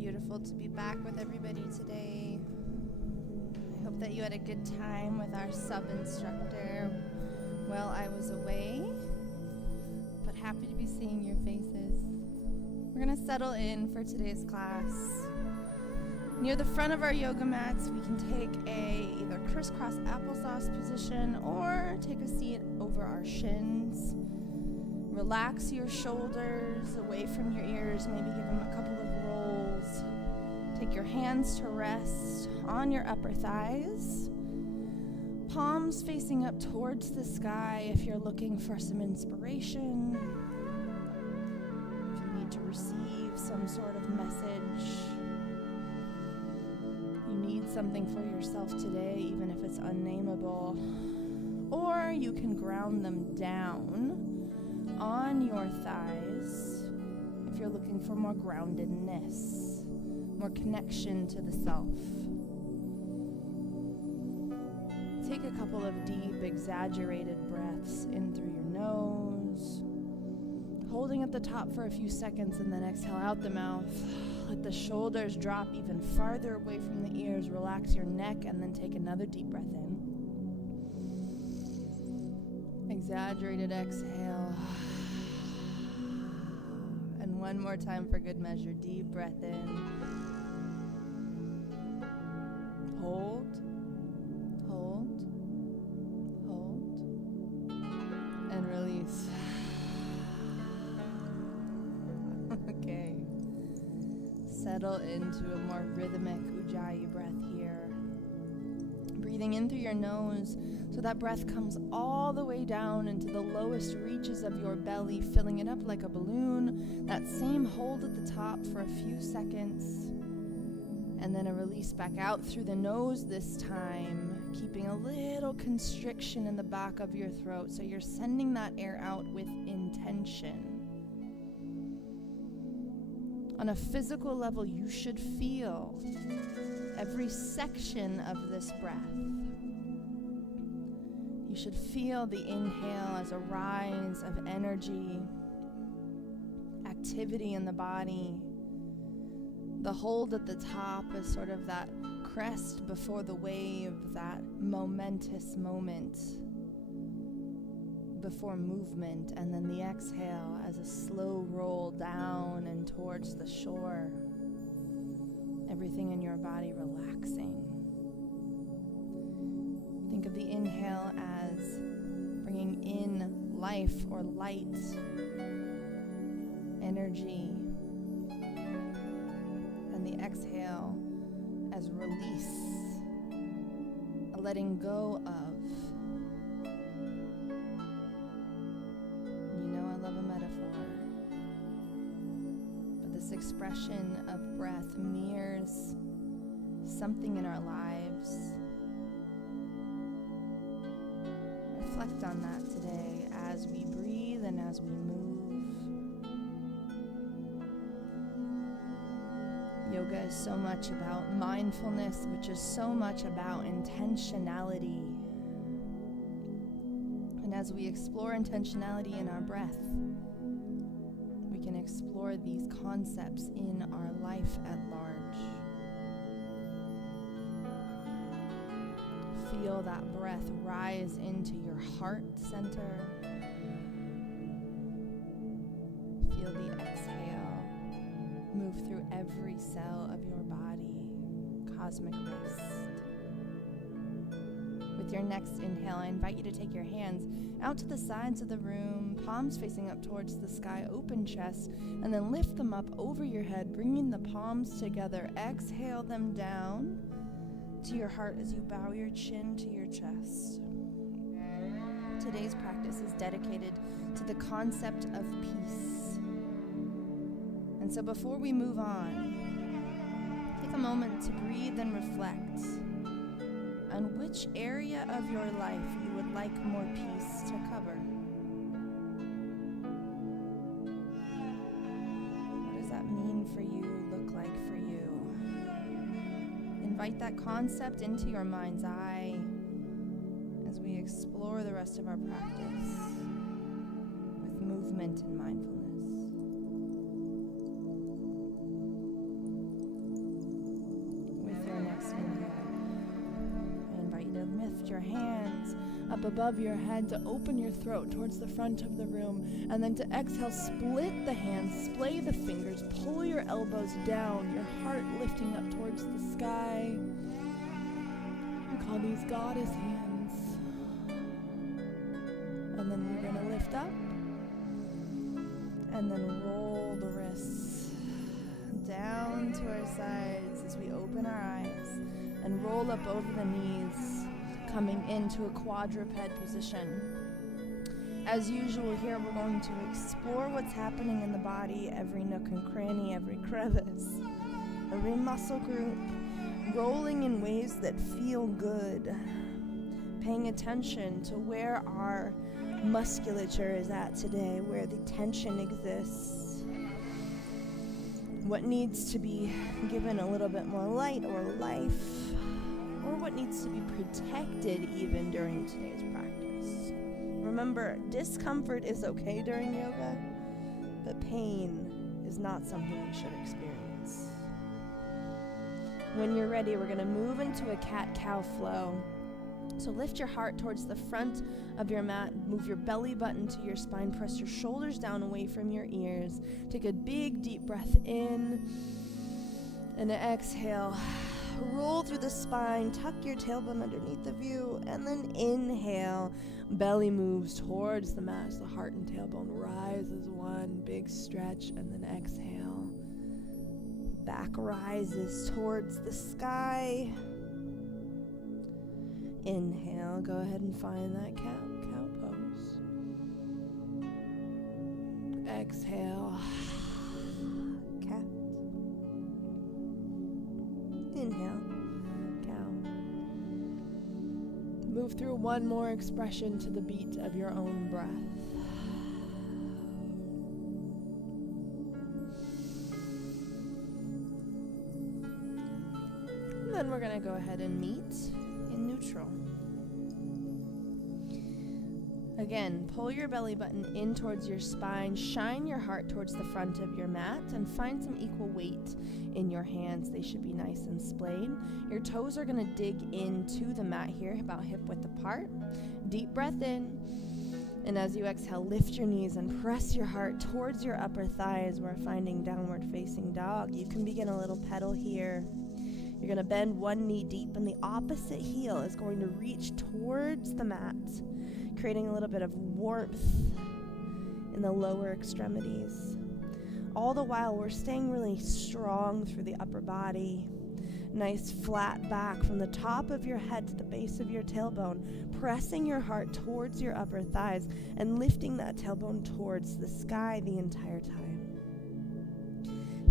beautiful to be back with everybody today. I hope that you had a good time with our sub-instructor while I was away, but happy to be seeing your faces. We're going to settle in for today's class. Near the front of our yoga mats, we can take a either crisscross applesauce position or take a seat over our shins. Relax your shoulders away from your ears, maybe give them a couple of rolls. Take your hands to rest on your upper thighs. Palms facing up towards the sky if you're looking for some inspiration. If you need to receive some sort of message. You need something for yourself today, even if it's unnameable. Or you can ground them down on your thighs if you're looking for more groundedness, more connection to the self. Take a couple of deep, exaggerated breaths in through your nose, holding at the top for a few seconds and then exhale out the mouth. Let the shoulders drop even farther away from the ears. Relax your neck and then take another deep breath in. Exaggerated exhale. And one more time for good measure. Deep breath in. Hold. Hold. Hold. And release. Okay. Settle into a more rhythmic Ujjayi breath here. Breathing in through your nose so that breath comes all the way down into the lowest reaches of your belly, filling it up like a balloon. That same hold at the top for a few seconds. And then a release back out through the nose this time, keeping a little constriction in the back of your throat so you're sending that air out with intention. On a physical level, you should feel every section of this breath. You should feel the inhale as a rise of energy, activity in the body. The hold at the top is sort of that crest before the wave, that momentous moment before movement, and then the exhale as a slow roll down and towards the shore. Everything in your body relaxing. Think of the inhale as bringing in life or light, energy, and the exhale as release, a letting go of. Expression of breath mirrors something in our lives. Reflect on that today as we breathe and as we move. Yoga is so much about mindfulness, which is so much about intentionality. And as we explore intentionality in our breath, we can explore these concepts in our life at large. Feel that breath rise into your heart center. Feel the exhale move through every cell of your body. Cosmic rest. With your next inhale, I invite you to take your hands out to the sides of the room, palms facing up towards the sky, open chest, and then lift them up over your head, bringing the palms together. Exhale them down to your heart as you bow your chin to your chest. Today's practice is dedicated to the concept of peace. And so before we move on, take a moment to breathe and reflect on which area of your life you would like more peace to cover. What does that mean for you, look like for you? Invite that concept into your mind's eye as we explore the rest of our practice with movement and mindfulness. your hands up above your head to open your throat towards the front of the room. And then to exhale, split the hands, splay the fingers, pull your elbows down, your heart lifting up towards the sky. We call these goddess hands. And then we're going to lift up and then roll the wrists down to our sides as we open our eyes and roll up over the knees, coming into a quadruped position. As usual here, we're going to explore what's happening in the body, every nook and cranny, every crevice, every muscle group, rolling in ways that feel good, paying attention to where our musculature is at today, where the tension exists, what needs to be given a little bit more light or life, or what needs to be protected even during today's practice. Remember, discomfort is okay during yoga, but pain is not something you should experience. When you're ready, we're going to move into a cat-cow flow. So lift your heart towards the front of your mat, move your belly button to your spine, press your shoulders down away from your ears. Take a big deep breath in, and exhale. Roll through the spine, tuck your tailbone underneath of you, and then inhale. Belly moves towards the mat as the heart and tailbone rise as one big stretch, and then exhale. Back rises towards the sky. Inhale, go ahead and find that cow pose. Exhale, cat. Inhale, cow. Move through one more expression to the beat of your own breath. And then we're going to go ahead and meet in neutral. Again, pull your belly button in towards your spine, shine your heart towards the front of your mat, and find some equal weight in your hands. They should be nice and splayed. Your toes are going to dig into the mat here, about hip width apart. Deep breath in, and as you exhale, lift your knees and press your heart towards your upper thighs. We're finding downward facing dog. You can begin a little pedal here. You're going to bend one knee deep, and the opposite heel is going to reach towards the mat, creating a little bit of warmth in the lower extremities. All the while, we're staying really strong through the upper body. Nice flat back from the top of your head to the base of your tailbone, pressing your heart towards your upper thighs and lifting that tailbone towards the sky the entire time.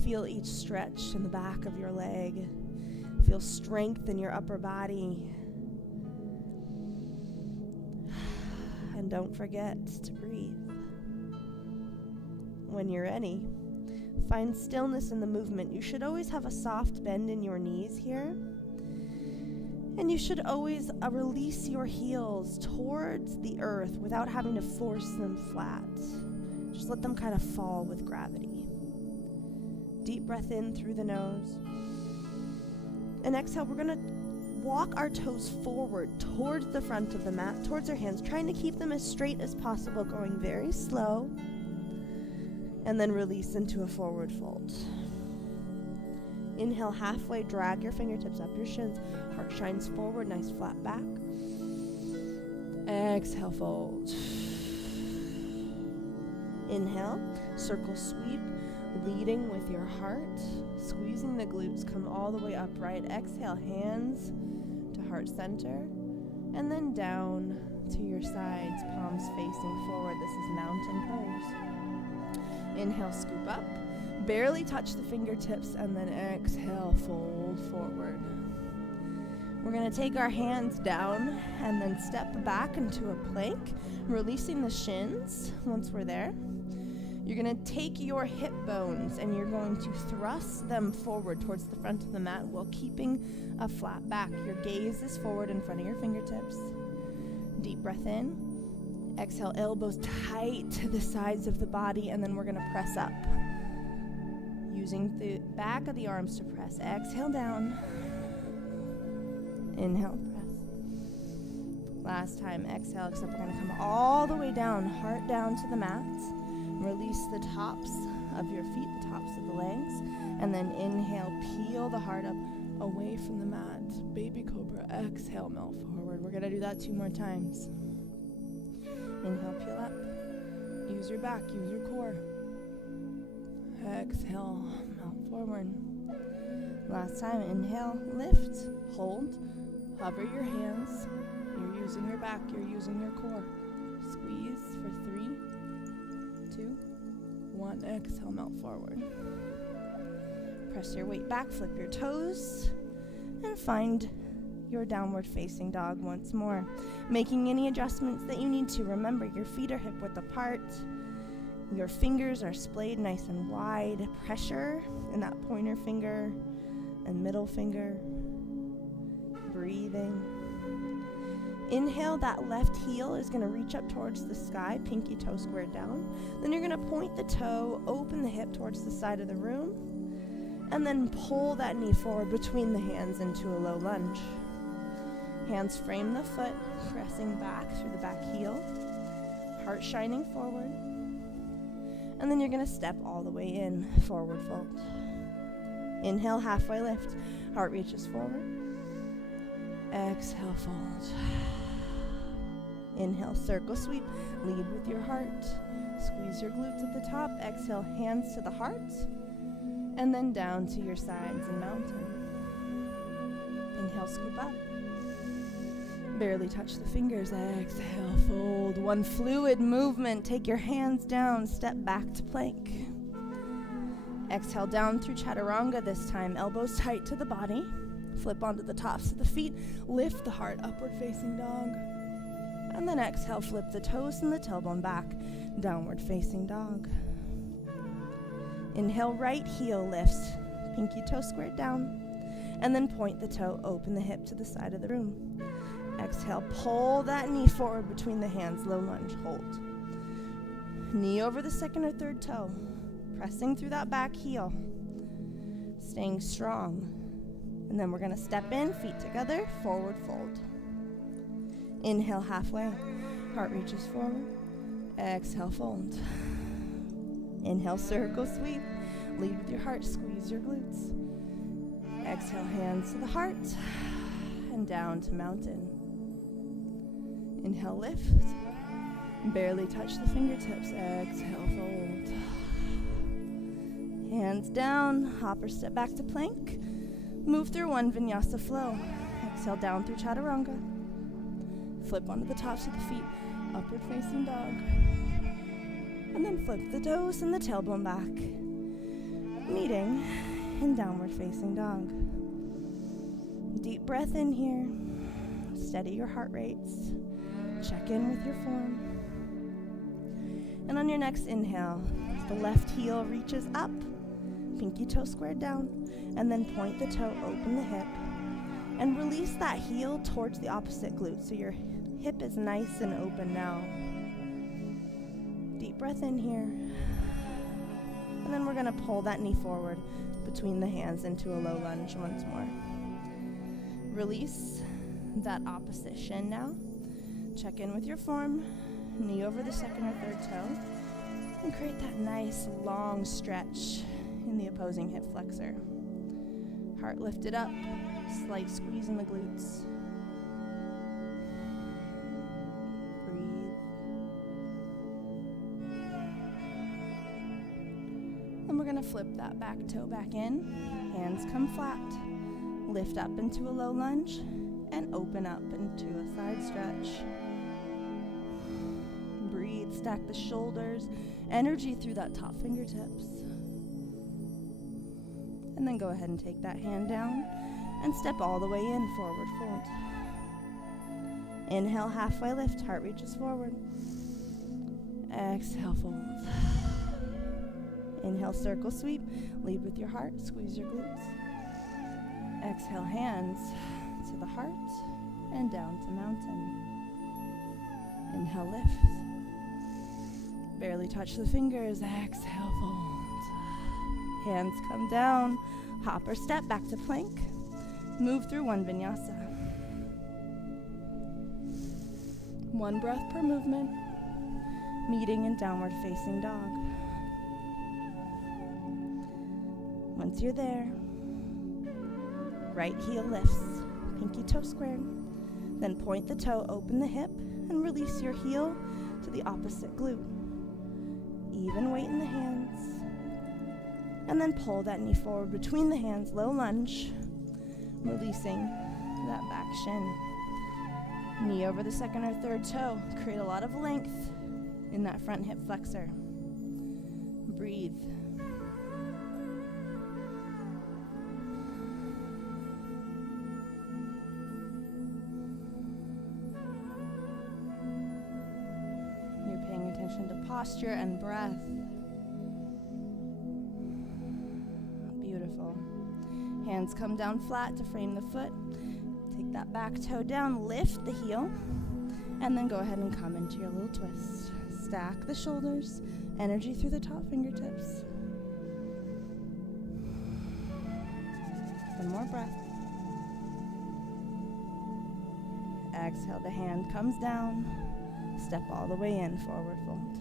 Feel each stretch in the back of your leg. Feel strength in your upper body. And don't forget to breathe. When you're ready, find stillness in the movement. You should always have a soft bend in your knees here. And you should always release your heels towards the earth without having to force them flat. Just let them kind of fall with gravity. Deep breath in through the nose. And exhale, we're going to walk our toes forward towards the front of the mat, towards our hands, trying to keep them as straight as possible, going very slow. And then release into a forward fold. Inhale, halfway, drag your fingertips up your shins. Heart shines forward, nice flat back. Exhale, fold. Inhale, circle sweep, leading with your heart. Squeezing the glutes, come all the way upright. Exhale, hands to heart center. And then down to your sides, palms facing forward. This is mountain pose. Inhale, scoop up. Barely touch the fingertips, and then exhale, fold forward. We're going to take our hands down and then step back into a plank, releasing the shins once we're there. You're going to take your hip bones and you're going to thrust them forward towards the front of the mat while keeping a flat back. Your gaze is forward in front of your fingertips. Deep breath in. Exhale, elbows tight to the sides of the body, and then we're going to press up. Using the back of the arms to press. Exhale down. Inhale, press. Last time, exhale, except we're going to come all the way down, heart down to the mat. Release the tops of your feet, the tops of the legs, and then inhale, peel the heart up away from the mat. Baby cobra, exhale, melt forward. We're going to do that 2 more times. Inhale, peel up. Use your back, use your core. Exhale, melt forward. Last time, inhale, lift, hold, hover your hands. You're using your back, you're using your core. Squeeze for 3, 2, 1. Exhale, melt forward. Press your weight back, flip your toes, and find your downward facing dog once more. Making any adjustments that you need to. Remember, your feet are hip width apart. Your fingers are splayed nice and wide. Pressure in that pointer finger and middle finger. Breathing. Inhale, that left heel is going to reach up towards the sky, pinky toe squared down. Then you're going to point the toe, open the hip towards the side of the room, and then pull that knee forward between the hands into a low lunge. Hands frame the foot, pressing back through the back heel, heart shining forward. And then you're going to step all the way in, forward fold. Inhale, halfway lift, heart reaches forward. Exhale, fold. Inhale, circle sweep, lead with your heart. Squeeze your glutes at the top. Exhale, hands to the heart. And then down to your sides and mountain. Inhale, scoop up. Barely touch the fingers. Exhale, fold. One fluid movement. Take your hands down, step back to plank. Exhale, down through chaturanga this time. Elbows tight to the body. Flip onto the tops of the feet. Lift the heart, upward facing dog. And then exhale, flip the toes and the tailbone back. Downward facing dog. Inhale, right heel lifts. Pinky toe squared down. And then point the toe, open the hip to the side of the room. Exhale, pull that knee forward between the hands, low lunge, hold. Knee over the second or third toe. Pressing through that back heel. Staying strong. And then we're going to step in, feet together, forward fold. Inhale, halfway. Heart reaches forward. Exhale, fold. Inhale, circle sweep. Lead with your heart, squeeze your glutes. Exhale, hands to the heart. And down to mountain. Inhale, lift. Barely touch the fingertips. Exhale, fold. Hands down, hop or step back to plank. Move through one Vinyasa flow. Exhale down through chaturanga. Flip onto the tops of the feet, upward facing dog. And then flip the toes and the tailbone back. Meeting in downward facing dog. Deep breath in here. Steady your heart rates. Check in with your form. And on your next inhale, the left heel reaches up. Pinky toe squared down, and then point the toe, open the hip, and release that heel towards the opposite glute, so your hip is nice and open now. Deep breath in here, and then we're going to pull that knee forward between the hands into a low lunge once more. Release that opposite shin now. Check in with your form, knee over the second or third toe, and create that nice long stretch in the opposing hip flexor. Heart lifted up, slight squeeze in the glutes. Breathe. And we're going to flip that back toe back in. Hands come flat. Lift up into a low lunge and open up into a side stretch. Breathe, stack the shoulders, energy through that top fingertips. And then go ahead and take that hand down and step all the way in, forward fold. Inhale, halfway lift, heart reaches forward. Exhale, fold. Inhale, circle sweep, lead with your heart, squeeze your glutes. Exhale, hands to the heart and down to mountain. Inhale, lift. Barely touch the fingers, exhale, fold. Hands come down, hop or step back to plank. Move through one Vinyasa. One breath per movement, meeting in downward facing dog. Once you're there, right heel lifts, pinky toe squared. Then point the toe, open the hip, and release your heel to the opposite glute. Even weight in the hands. And then pull that knee forward between the hands, low lunge, releasing that back shin. Knee over the second or third toe. Create a lot of length in that front hip flexor. Breathe. You're paying attention to posture and breath. Beautiful. Hands come down flat to frame the foot. Take that back toe down, lift the heel, and then go ahead and come into your little twist. Stack the shoulders, energy through the top fingertips. One more breath. Exhale, the hand comes down. Step all the way in, forward fold.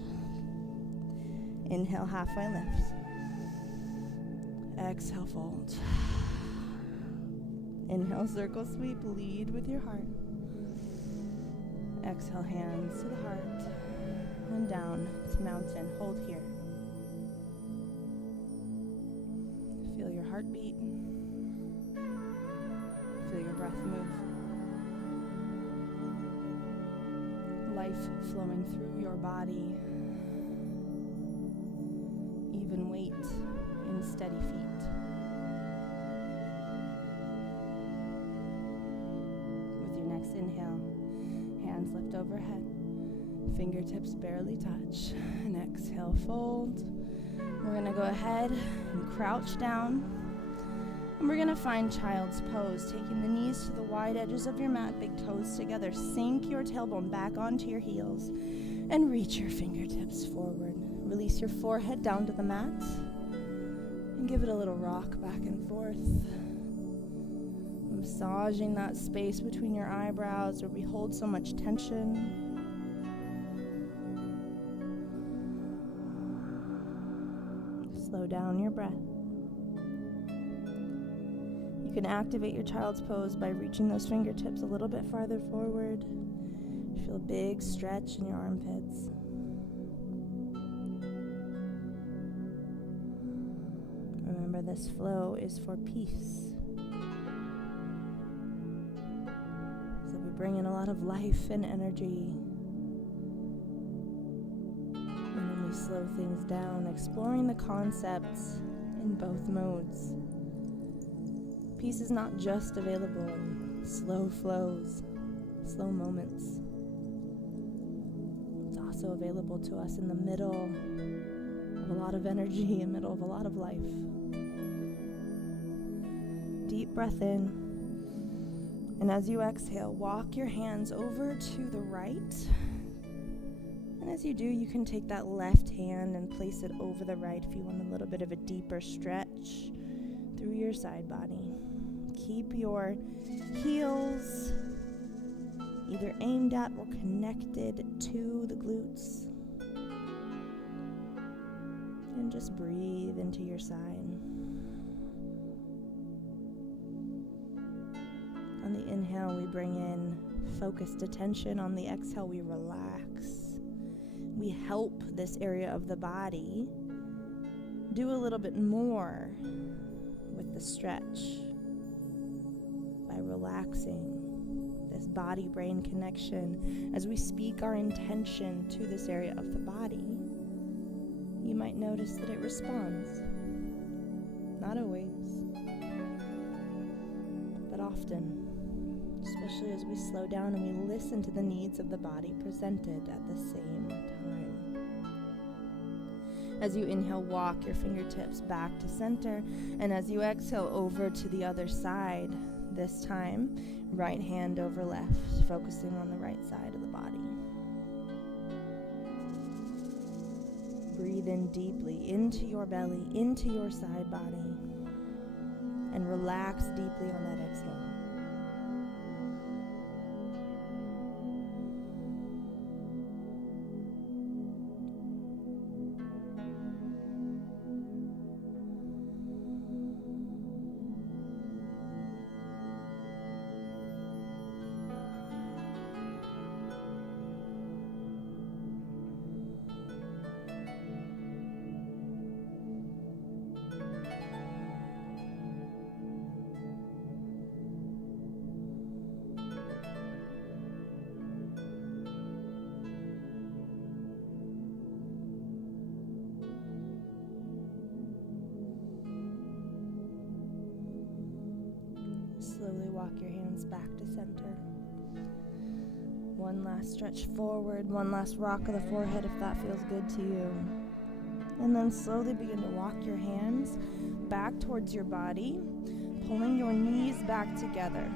Inhale, halfway lift. Exhale, fold. Inhale, circle sweep, lead with your heart. Exhale, hands to the heart. And down to mountain. Hold here. Feel your heartbeat. Feel your breath move. Life flowing through your body. Even weight in steady feet. Next inhale, hands lift overhead, fingertips barely touch, and exhale, fold. We're gonna go ahead and crouch down, and we're gonna find child's pose, taking the knees to the wide edges of your mat, big toes together. Sink your tailbone back onto your heels, and reach your fingertips forward. Release your forehead down to the mat, and give it a little rock back and forth. Massaging that space between your eyebrows where we hold so much tension. Slow down your breath. You can activate your child's pose by reaching those fingertips a little bit farther forward. Feel a big stretch in your armpits. Remember, this flow is for peace. Bring in a lot of life and energy. And then we slow things down, exploring the concepts in both modes. Peace is not just available in slow flows, slow moments. It's also available to us in the middle of a lot of energy, in the middle of a lot of life. Deep breath in. And as you exhale, walk your hands over to the right. And as you do, you can take that left hand and place it over the right if you want a little bit of a deeper stretch through your side body. Keep your heels either aimed at or connected to the glutes. And just breathe into your side. On the inhale, we bring in focused attention. On the exhale, we relax. We help this area of the body do a little bit more with the stretch by relaxing this body-brain connection. As we speak our intention to this area of the body, you might notice that it responds. Not always, but often. Especially as we slow down and we listen to the needs of the body presented at the same time. As you inhale, walk your fingertips back to center, and as you exhale, over to the other side. This time, right hand over left, focusing on the right side of the body. Breathe in deeply into your belly, into your side body, and relax deeply on that exhale. Slowly walk your hands back to center. One last stretch forward, one last rock of the forehead if that feels good to you. And then slowly begin to walk your hands back towards your body, pulling your knees back together.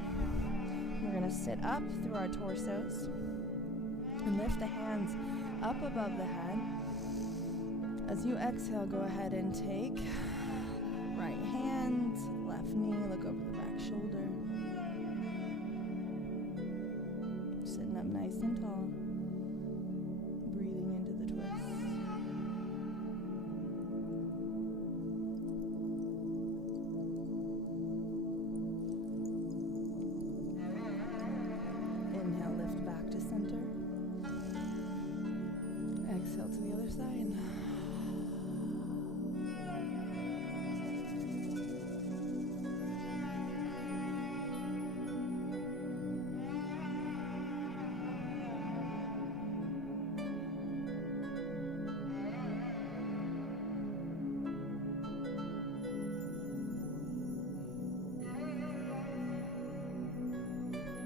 We're going to sit up through our torsos and lift the hands up above the head. As you exhale, go ahead and take right hand, left knee, look over the back shoulder. Sitting up nice and tall, breathing into the twist. Inhale, lift back to center. Exhale to the other side.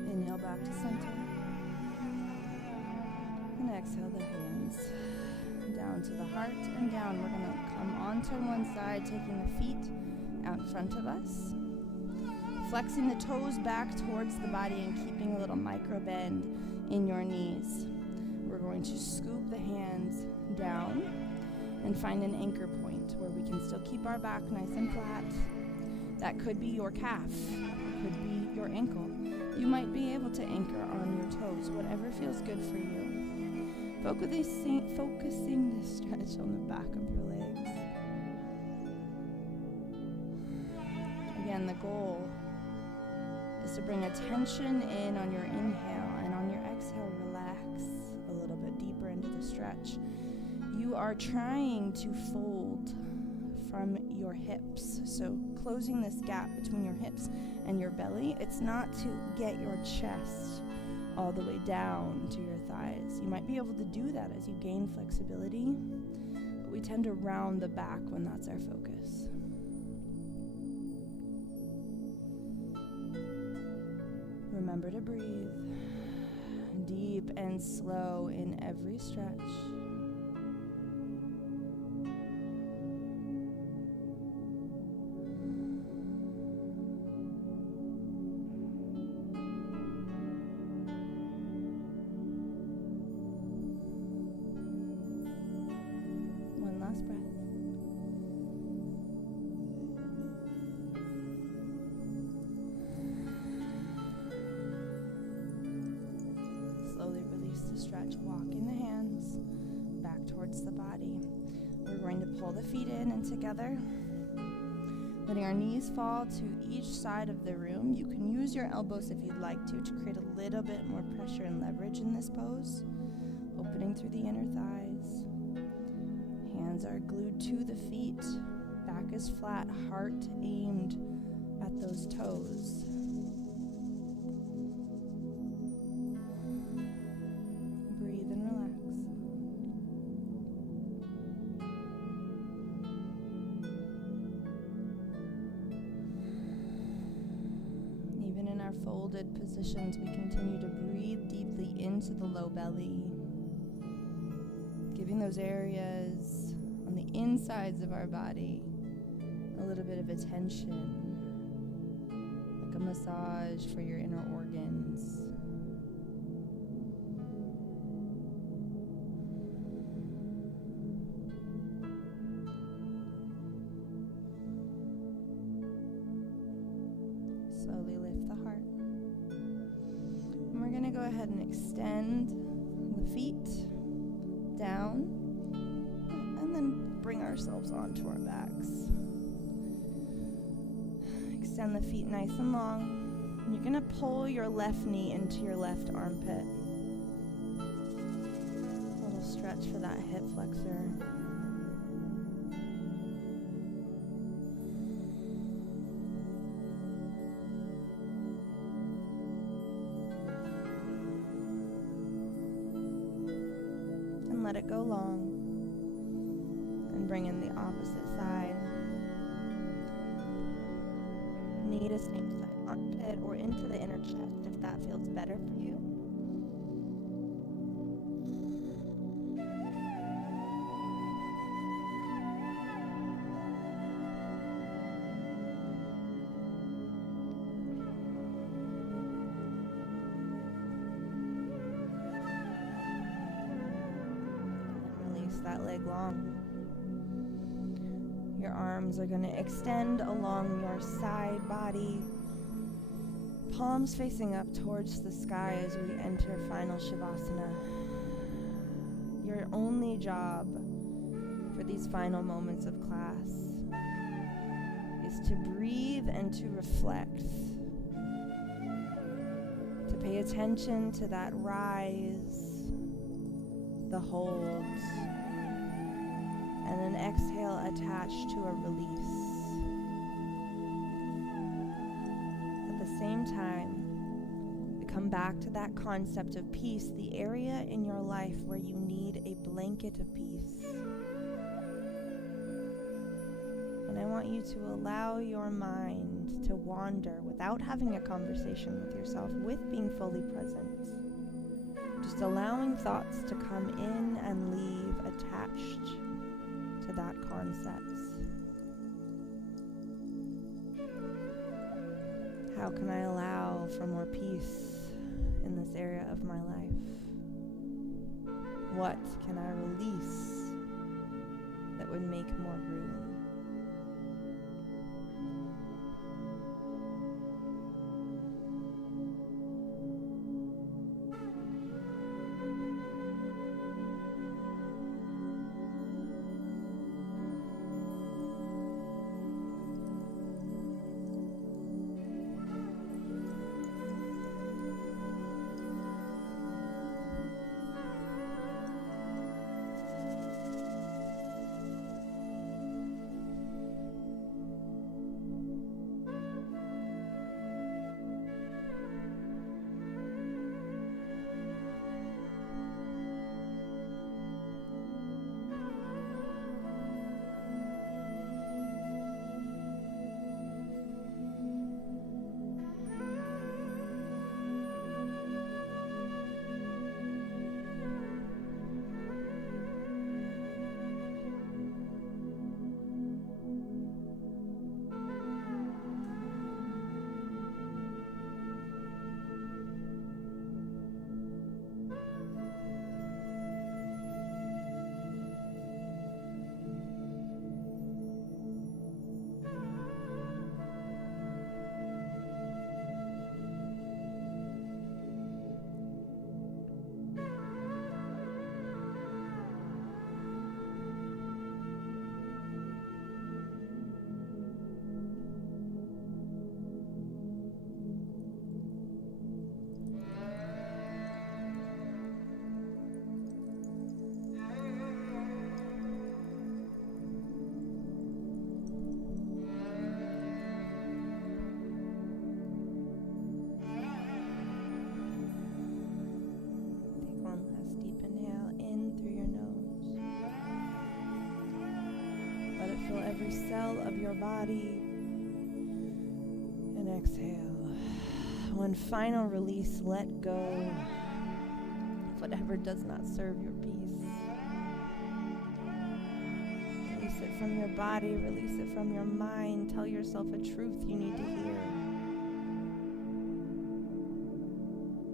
Inhale back to center. And exhale the hands down to the heart and down. We're going to come onto one side, taking the feet out in front of us. Flexing the toes back towards the body and keeping a little micro bend in your knees. We're going to scoop the hands down and find an anchor point where we can still keep our back nice and flat. That could be your calf, could be your ankle. You might be able to anchor on your toes, whatever feels good for you. Focusing the stretch on the back of your legs. Again, the goal is to bring attention in on your inhale, and on your exhale, relax a little bit deeper into the stretch. You are trying to fold from your hips, so closing this gap between your hips and your belly. It's not to get your chest all the way down to your thighs. You might be able to do that as you gain flexibility, but we tend to round the back when that's our focus. Remember to breathe deep and slow in every stretch. Stretch, walking the hands back towards the body. We're going to pull the feet in and together, letting our knees fall to each side of the room. You can use your elbows if you'd like to create a little bit more pressure and leverage in this pose. Opening through the inner thighs. Hands are glued to the feet. Back is flat, heart aimed at those toes. Folded positions, we continue to breathe deeply into the low belly, giving those areas on the insides of our body a little bit of attention, like a massage for your inner organs. Slowly lift the heart. And we're going to go ahead and extend the feet down and then bring ourselves onto our backs. Extend the feet nice and long. And you're going to pull your left knee into your left armpit. A little stretch for that hip flexor. Let it go long, and bring in the opposite side. knee to same side armpit or into the inner chest if that feels better for you. That leg long. Your arms are going to extend along your side body, palms facing up towards the sky as we enter final Shavasana. Your only job for these final moments of class is to breathe and to reflect, to pay attention to that rise, the hold, and an exhale attached to a release. At the same time, we come back to that concept of peace, the area in your life where you need a blanket of peace. And I want you to allow your mind to wander without having a conversation with yourself, with being fully present. Just allowing thoughts to come in and leave attached to that concept. How can I allow for more peace in this area of my life? What can I release that would make more room? Feel every cell of your body. And exhale. One final release, let go of whatever does not serve your peace. Release it from your body, release it from your mind. Tell yourself a truth you need to hear.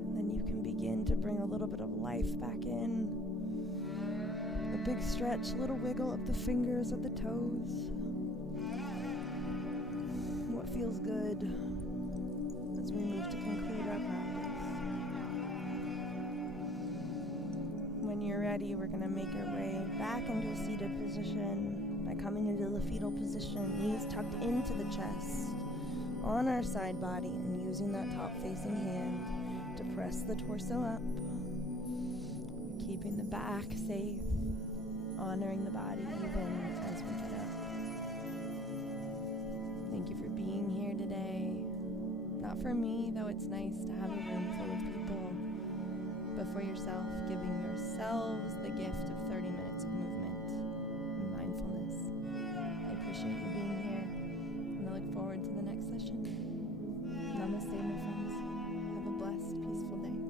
And then you can begin to bring a little bit of life back in. A big stretch, little wiggle of the fingers, of the toes. What feels good as we move to conclude our practice. When you're ready, we're going to make our way back into a seated position by coming into the fetal position, knees tucked into the chest, on our side body, and using that top facing hand to press the torso up, keeping the back safe, honoring the body even as we get up. Thank you for being here today. Not for me, though it's nice to have a room full of people, but for yourself, giving yourselves the gift of 30 minutes of movement and mindfulness. I appreciate you being here, and I look forward forward to the next session. Namaste, my friends. Have a blessed, peaceful day.